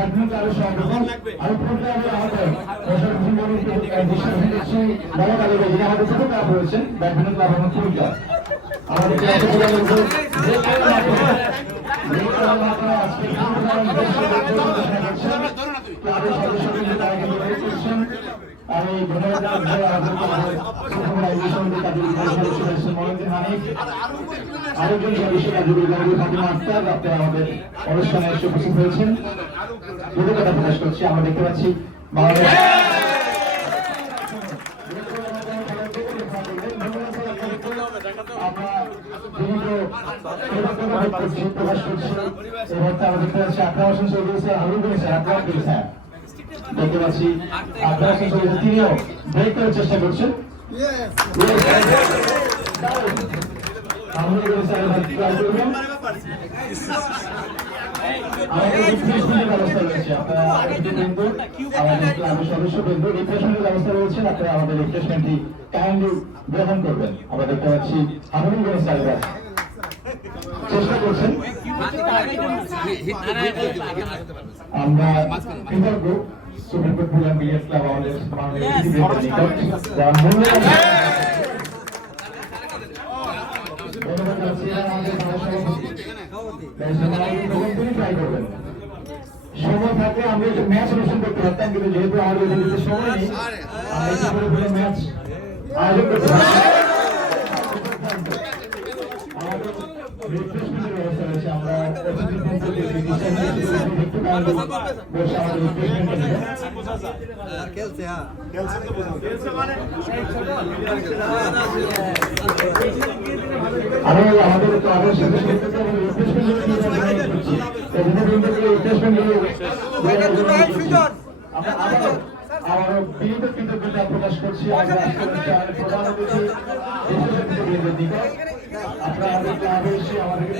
Badminton ক্লাবের সভাপতি আমি প্রোগ্রামে আমাদের যিনি আমাদের ছোট ক্লাব রয়েছেন ব্যাডমিন্টন ক্লাব এবং ফুল ক্লাব আমাদের আমি ধন্যবাদ আরেকজন আমাদের অনুষ্ঠানে এসে উপস্থিত হয়েছেন কৃতজ্ঞতা প্রকাশ করছি। আমরা দেখতে পাচ্ছি বাংলাদেশ প্রকাশ করছি এই মুহূর্তে আমরা দেখতে পাচ্ছি আপনার চৌধুরী স্যার হারুন স্যার আপনার স্যার দেখতে পাচ্ছি আপনার তিনিও ব্রেক করার চেষ্টা করছেন। ব্যবস্থা রয়েছে সদস্যবৃন্দ রিফ্রেশমেন্টের ব্যবস্থা রয়েছে আপনারা আমাদের রিফ্রেশমেন্টটি কাইন্ডলি গ্রহণ করবেন। আমরা দেখতে পাচ্ছি হারুন স্যার চেষ্টা করছেন। আমরা কৃতজ্ঞ সুপ্রিম কোর্ট ভুলাম বিলিয়ার্স ক্লাব আমাদের সময় থাকলে আমরা একটা ম্যাচ অনুষ্ঠান করতে পারতাম কিন্তু যেহেতু আমাদের সময় নেই আমরা ম্যাচ আয়োজন করতে পারতাম। রিফ্রেশমেন্টের ব্যবস্থা রয়েছে আমরা আমি আমাদের ক্লাবের সাথে আবারও বিনীত কৃতজ্ঞতা প্রকাশ করছি প্রধান অতিথি আপনারা আমাদের ক্লাবে এসে আমাদেরকে